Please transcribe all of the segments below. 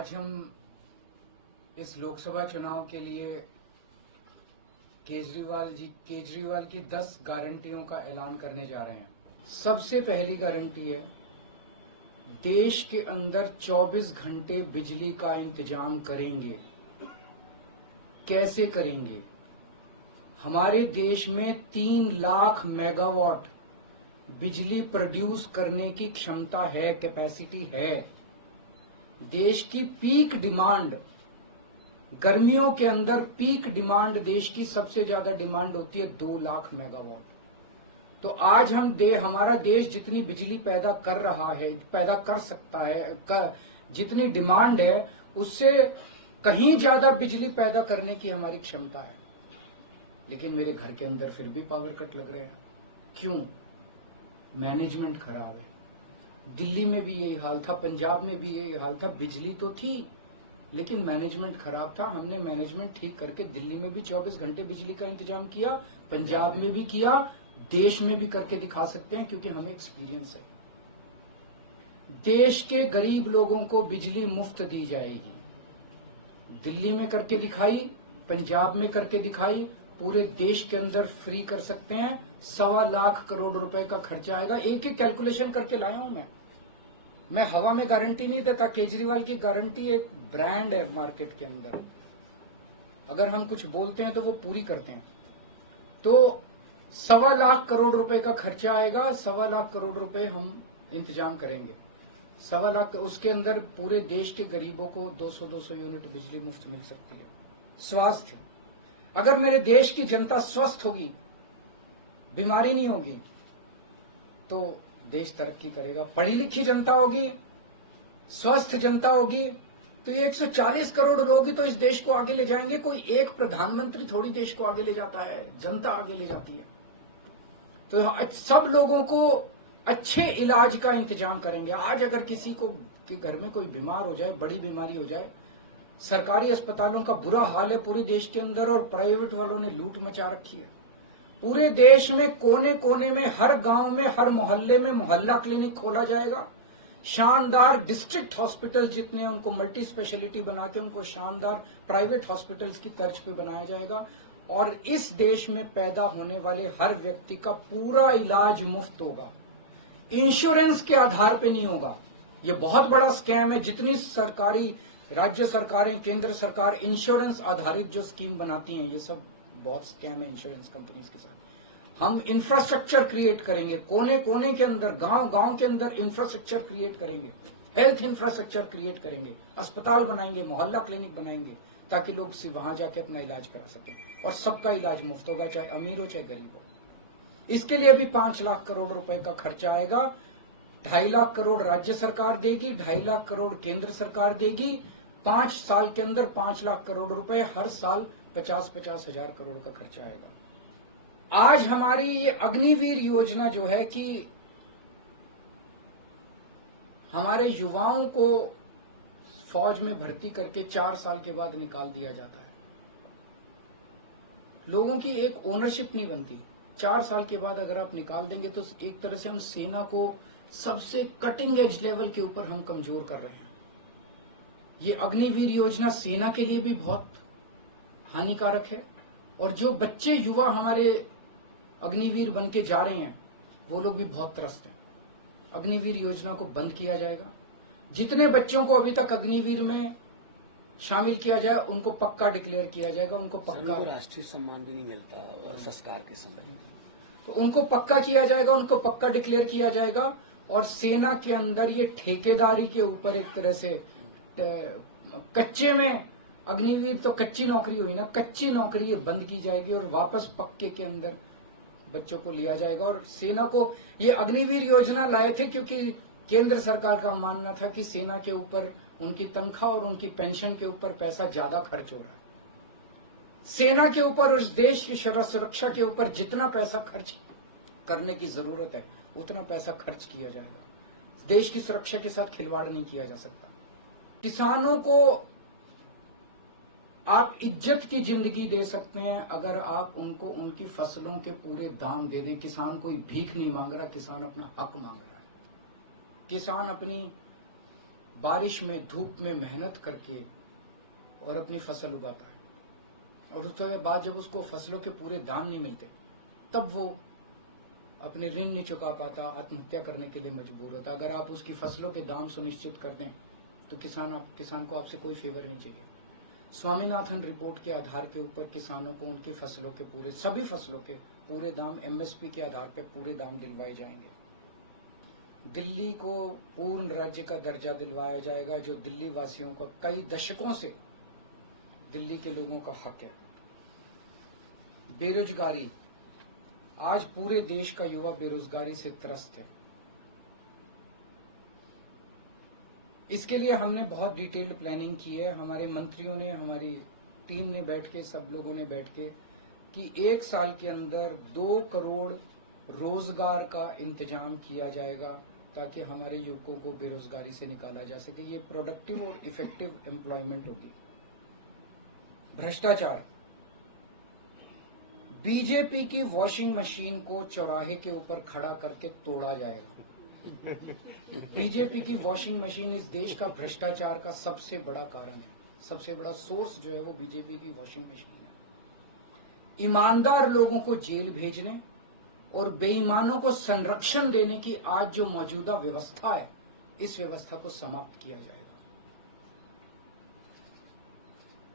आज हम इस लोकसभा चुनाव के लिए केजरीवाल की 10 गारंटियों का ऐलान करने जा रहे हैं। सबसे पहली गारंटी है, देश के अंदर 24 घंटे बिजली का इंतजाम करेंगे। कैसे करेंगे? हमारे देश में 3 लाख मेगावाट बिजली प्रोड्यूस करने की क्षमता है, कैपेसिटी है। देश की पीक डिमांड, गर्मियों के अंदर पीक डिमांड देश की सबसे ज्यादा डिमांड होती है 2 लाख मेगावाट। तो आज हमारा देश जितनी बिजली पैदा कर रहा है, पैदा कर सकता है, जितनी डिमांड है उससे कहीं ज्यादा बिजली पैदा करने की हमारी क्षमता है। लेकिन मेरे घर के अंदर फिर भी पावर कट लग रहे हैं। क्यों? मैनेजमेंट खराब है। दिल्ली में भी यही हाल था, पंजाब में भी यही हाल था। बिजली तो थी लेकिन मैनेजमेंट खराब था। हमने मैनेजमेंट ठीक करके दिल्ली में भी 24 घंटे बिजली का इंतजाम किया, पंजाब में भी किया, देश में भी करके दिखा सकते हैं क्योंकि हमें एक्सपीरियंस है। देश के गरीब लोगों को बिजली मुफ्त दी जाएगी। दिल्ली में करके दिखाई, पंजाब में करके दिखाई, पूरे देश के अंदर फ्री कर सकते हैं। 1.25 लाख करोड़ रुपए का खर्चा आएगा। एक एक कैलकुलेशन करके लाया हूं मैं हवा में गारंटी नहीं देता। केजरीवाल की गारंटी एक ब्रांड है मार्केट के अंदर। अगर हम कुछ बोलते हैं तो वो पूरी करते हैं। तो 1.25 लाख करोड़ रुपए का खर्चा आएगा। 1.25 लाख करोड़ रुपए हम इंतजाम करेंगे। 1.25 लाख, उसके अंदर पूरे देश के गरीबों को 200 यूनिट बिजली मुफ्त मिल सकती है। स्वास्थ्य, अगर मेरे देश की जनता स्वस्थ होगी, बीमारी नहीं होगी, तो देश तरक्की करेगा। पढ़ी लिखी जनता होगी, स्वस्थ जनता होगी, तो 140 करोड़ लोग ही तो इस देश को आगे ले जाएंगे। कोई एक प्रधानमंत्री थोड़ी देश को आगे ले जाता है, जनता आगे ले जाती है। तो सब लोगों को अच्छे इलाज का इंतजाम करेंगे। आज अगर किसी को के घर में कोई बीमार हो जाए, बड़ी बीमारी हो जाए, सरकारी अस्पतालों का बुरा हाल है पूरे देश के अंदर, और प्राइवेट वालों ने लूट मचा रखी है। पूरे देश में कोने कोने में, हर गांव में, हर मोहल्ले में मोहल्ला क्लिनिक खोला जाएगा। शानदार डिस्ट्रिक्ट हॉस्पिटल जितने, उनको मल्टी स्पेशलिटी बना के उनको शानदार प्राइवेट हॉस्पिटल्स की तर्ज पे बनाया जाएगा। और इस देश में पैदा होने वाले हर व्यक्ति का पूरा इलाज मुफ्त होगा, इंश्योरेंस के आधार पे नहीं होगा। ये बहुत बड़ा स्कैम है। जितनी सरकारी, राज्य सरकारें, केंद्र सरकार इंश्योरेंस आधारित जो स्कीम बनाती हैं, ये सब बहुत स्कैम है इंश्योरेंस कंपनीज के साथ। हम इंफ्रास्ट्रक्चर क्रिएट करेंगे, कोने कोने के अंदर, गांव गांव के अंदर इंफ्रास्ट्रक्चर क्रिएट करेंगे, हेल्थ इंफ्रास्ट्रक्चर क्रिएट करेंगे, अस्पताल बनाएंगे, मोहल्ला क्लिनिक बनाएंगे, ताकि लोग वहां जाके अपना इलाज करा सकें। और सबका इलाज मुफ्त होगा, चाहे अमीर हो चाहे गरीब हो। इसके लिए भी 5 लाख करोड़ रुपए का खर्चा आएगा। 2.5 लाख करोड़ राज्य सरकार देगी, 2.5 लाख करोड़ केंद्र सरकार देगी। 5 साल के अंदर 5 लाख करोड़ रुपए, हर साल 50-50 हजार करोड़ का खर्चा आएगा। आज हमारी ये अग्निवीर योजना जो है कि हमारे युवाओं को फौज में भर्ती करके 4 साल के बाद निकाल दिया जाता है। लोगों की एक ओनरशिप नहीं बनती। 4 साल के बाद अगर आप निकाल देंगे तो एक तरह से हम सेना को सबसे कटिंग एज लेवल के ऊपर हम कमजोर कर रहे हैं। ये अग्निवीर योजना सेना के लिए भी बहुत हानिकारक है। और जो बच्चे युवा हमारे अग्निवीर बन के जा रहे हैं, वो लोग भी बहुत त्रस्त हैं। अग्निवीर योजना को बंद किया जाएगा। जितने बच्चों को अभी तक अग्निवीर में शामिल किया जाए, उनको पक्का डिक्लेयर किया जाएगा। उनको पक्का राष्ट्रीय सम्मान भी नहीं मिलता संस्कार के समय, तो उनको पक्का किया जाएगा, उनको पक्का डिक्लेयर किया जाएगा। और सेना के अंदर ये ठेकेदारी के ऊपर एक तरह से कच्चे में, अग्निवीर तो कच्ची नौकरी हुई ना, कच्ची नौकरी ये बंद की जाएगी और वापस पक्के के अंदर बच्चों को लिया जाएगा। और सेना को ये अग्निवीर योजना लाए थे क्योंकि केंद्र सरकार का मानना था कि सेना के ऊपर, उनकी तनख्वाह और उनकी पेंशन के ऊपर पैसा ज्यादा खर्च हो रहा है। सेना के ऊपर, उस देश की सुरक्षा के ऊपर जितना पैसा खर्च करने की जरूरत है, उतना पैसा खर्च किया जाएगा। देश की सुरक्षा के साथ खिलवाड़ नहीं किया जा सकता। किसानों को आप इज्जत की जिंदगी दे सकते हैं अगर आप उनको उनकी फसलों के पूरे दाम दे दें। किसान कोई भीख नहीं मांग रहा, किसान अपना हक मांग रहा है। किसान अपनी बारिश में धूप में मेहनत करके और अपनी फसल उगाता है, और उसके बाद जब उसको फसलों के पूरे दाम नहीं मिलते तब वो अपने ऋण नहीं चुका पाता, आत्महत्या करने के लिए मजबूर होता। अगर आप उसकी फसलों के दाम सुनिश्चित कर दें तो किसान को आपसे कोई फेवर नहीं चाहिए। स्वामीनाथन रिपोर्ट के आधार के ऊपर किसानों को उनकी फसलों के सभी फसलों के पूरे दाम एमएसपी के आधार पर पूरे दाम दिलवाए जाएंगे। दिल्ली को पूर्ण राज्य का दर्जा दिलवाया जाएगा, जो दिल्ली वासियों का कई दशकों से दिल्ली के लोगों का हक है। बेरोजगारी, आज पूरे देश का युवा बेरोजगारी से त्रस्त है। इसके लिए हमने बहुत डिटेल्ड प्लानिंग की है। हमारे मंत्रियों ने, हमारी टीम ने बैठ के, सब लोगों ने बैठ के कि 1 साल के अंदर 2 करोड़ रोजगार का इंतजाम किया जाएगा ताकि हमारे युवकों को बेरोजगारी से निकाला जा सके। ये प्रोडक्टिव और इफेक्टिव एम्प्लॉयमेंट होगी। भ्रष्टाचार, बीजेपी की वॉशिंग मशीन को चौराहे के ऊपर खड़ा करके तोड़ा जाएगा। बीजेपी की वॉशिंग मशीन इस देश का भ्रष्टाचार का सबसे बड़ा कारण है। सबसे बड़ा सोर्स जो है वो बीजेपी की वॉशिंग मशीन है। ईमानदार लोगों को जेल भेजने और बेईमानों को संरक्षण देने की आज जो मौजूदा व्यवस्था है, इस व्यवस्था को समाप्त किया जाएगा।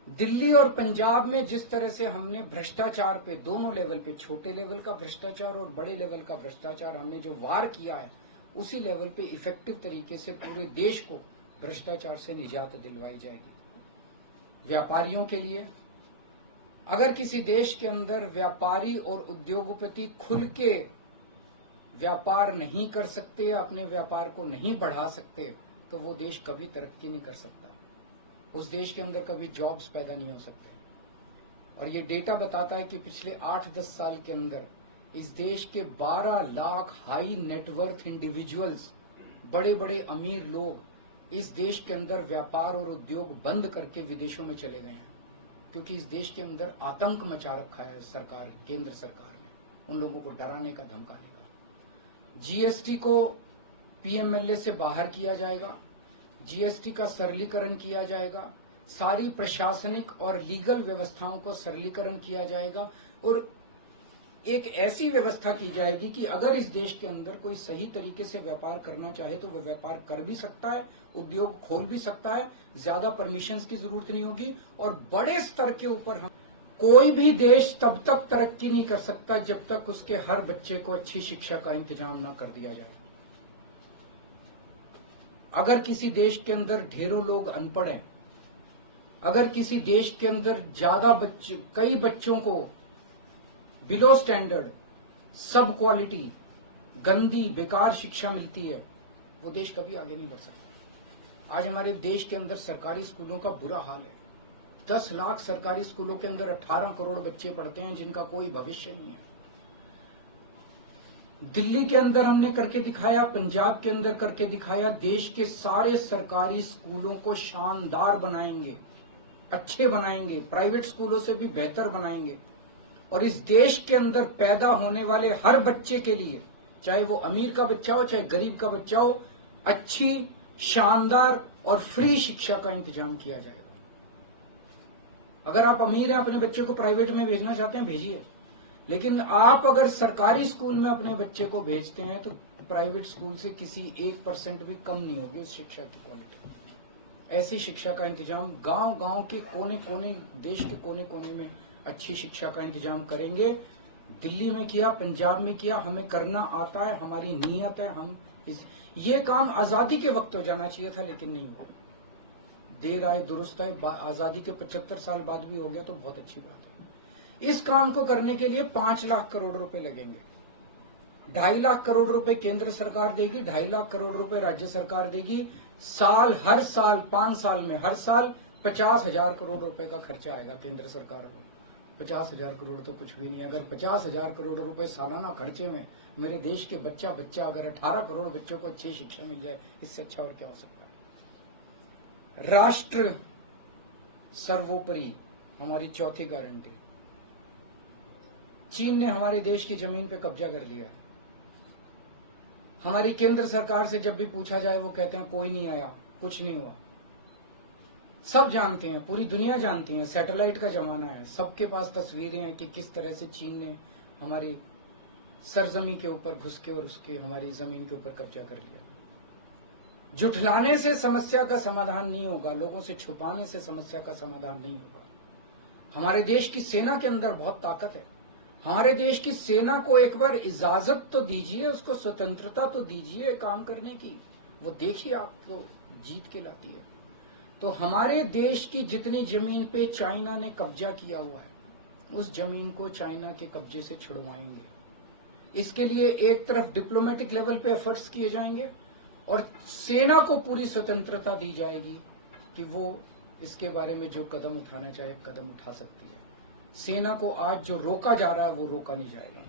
दिल्ली और पंजाब में जिस तरह से हमने भ्रष्टाचार पे दोनों लेवल पे, छोटे लेवल का भ्रष्टाचार और बड़े लेवल का भ्रष्टाचार, हमने जो वार किया है, उसी लेवल पे इफेक्टिव तरीके से पूरे देश को भ्रष्टाचार से निजात दिलवाई जाएगी। व्यापारियों के लिए, अगर किसी देश के अंदर व्यापारी और उद्योगपति खुल के व्यापार नहीं कर सकते, अपने व्यापार को नहीं बढ़ा सकते, तो वो देश कभी तरक्की नहीं कर सकता। उस देश के अंदर कभी जॉब्स पैदा नहीं हो सकते। और ये डेटा बताता है कि पिछले 8-10 साल के अंदर इस देश के 12 लाख हाई नेटवर्थ इंडिविजुअल्स, बड़े बड़े अमीर लोग इस देश के अंदर व्यापार और उद्योग बंद करके विदेशों में चले गए हैं, क्योंकि इस देश के अंदर आतंक मचा रखा है सरकार, केंद्र सरकार ने, उन लोगों को डराने का, धमकाने का। जीएसटी को पीएमएलए से बाहर किया जाएगा, जीएसटी का सरलीकरण किया जाएगा, सारी प्रशासनिक और लीगल व्यवस्थाओं को सरलीकरण किया जाएगा, और एक ऐसी व्यवस्था की जाएगी कि अगर इस देश के अंदर कोई सही तरीके से व्यापार करना चाहे तो वह व्यापार कर भी सकता है, उद्योग खोल भी सकता है, ज्यादा परमिशंस की जरूरत नहीं होगी। और बड़े स्तर के ऊपर हम, कोई भी देश तब तक तरक्की नहीं कर सकता जब तक उसके हर बच्चे को अच्छी शिक्षा का इंतजाम न कर दिया जाए। अगर किसी देश के अंदर ढेरों लोग अनपढ़ हैं, अगर किसी देश के अंदर ज्यादा बच्चे, कई बच्चों को बिलो स्टैंडर्ड, सब क्वालिटी, गंदी, बेकार शिक्षा मिलती है, वो देश कभी आगे नहीं बढ़ सकता। आज हमारे देश के अंदर सरकारी स्कूलों का बुरा हाल है। 10 लाख सरकारी स्कूलों के अंदर 18 करोड़ बच्चे पढ़ते हैं जिनका कोई भविष्य नहीं है। दिल्ली के अंदर हमने करके दिखाया, पंजाब के अंदर करके दिखाया। देश के सारे सरकारी स्कूलों को शानदार बनाएंगे, अच्छे बनाएंगे, प्राइवेट स्कूलों से भी बेहतर बनाएंगे। और इस देश के अंदर पैदा होने वाले हर बच्चे के लिए, चाहे वो अमीर का बच्चा हो चाहे गरीब का बच्चा हो, अच्छी, शानदार और फ्री शिक्षा का इंतजाम किया जाएगा। अगर आप अमीर हैं, अपने बच्चे को प्राइवेट में भेजना चाहते हैं, भेजिए। लेकिन आप अगर सरकारी स्कूल में अपने बच्चे को भेजते हैं तो प्राइवेट स्कूल से किसी 1% भी कम नहीं होगी उस शिक्षा की क्वालिटी। ऐसी शिक्षा का इंतजाम गांव-गांव के कोने-कोने, देश के कोने-कोने में अच्छी शिक्षा का इंतजाम करेंगे। दिल्ली में किया, पंजाब में किया, हमें करना आता है, हमारी नीयत है। हम ये काम आजादी के वक्त हो जाना चाहिए था, लेकिन नहीं हुआ। देर आए दुरुस्त आए, आजादी के 75 साल बाद भी हो गया तो बहुत अच्छी बात है। इस काम को करने के लिए 5 लाख करोड़ रुपए लगेंगे। 2.5 लाख करोड़ रुपए केंद्र सरकार देगी, 2.5 लाख करोड़ रुपए राज्य सरकार देगी। हर साल 5 साल में हर साल 50,000 करोड़ रुपए का खर्चा आएगा केंद्र सरकार को। 50,000 करोड़ तो कुछ भी नहीं। अगर 50,000 करोड़ रुपए सालाना खर्चे में मेरे देश के बच्चा अगर 18 करोड़ बच्चों को अच्छी शिक्षा मिल जाए, इससे अच्छा और क्या हो सकता है। राष्ट्र सर्वोपरि, हमारी चौथी गारंटी। चीन ने हमारे देश की जमीन पे कब्जा कर लिया है। हमारी केंद्र सरकार से जब भी पूछा जाए वो कहते हैं कोई नहीं आया, कुछ नहीं हुआ। सब जानते हैं, पूरी दुनिया जानती है, सैटेलाइट का जमाना है, सबके पास तस्वीरें हैं कि किस तरह से चीन ने हमारी सरजमी के ऊपर घुस के और उसके हमारी जमीन के ऊपर कब्जा कर लिया। जुठलाने से समस्या का समाधान नहीं होगा, लोगों से छुपाने से समस्या का समाधान नहीं होगा। हमारे देश की सेना के अंदर बहुत ताकत है। हमारे देश की सेना को एक बार इजाजत तो दीजिए, उसको स्वतंत्रता तो दीजिए काम करने की। वो देखिए आप तो जीत के लाती है। तो हमारे देश की जितनी जमीन पे चाइना ने कब्जा किया हुआ है, उस जमीन को चाइना के कब्जे से छुड़वाएंगे। इसके लिए एक तरफ डिप्लोमेटिक लेवल पे एफर्ट्स किए जाएंगे और सेना को पूरी स्वतंत्रता दी जाएगी कि वो इसके बारे में जो कदम उठाना चाहे कदम उठा सकती है। सेना को आज जो रोका जा रहा है वो रोका नहीं जाएगा।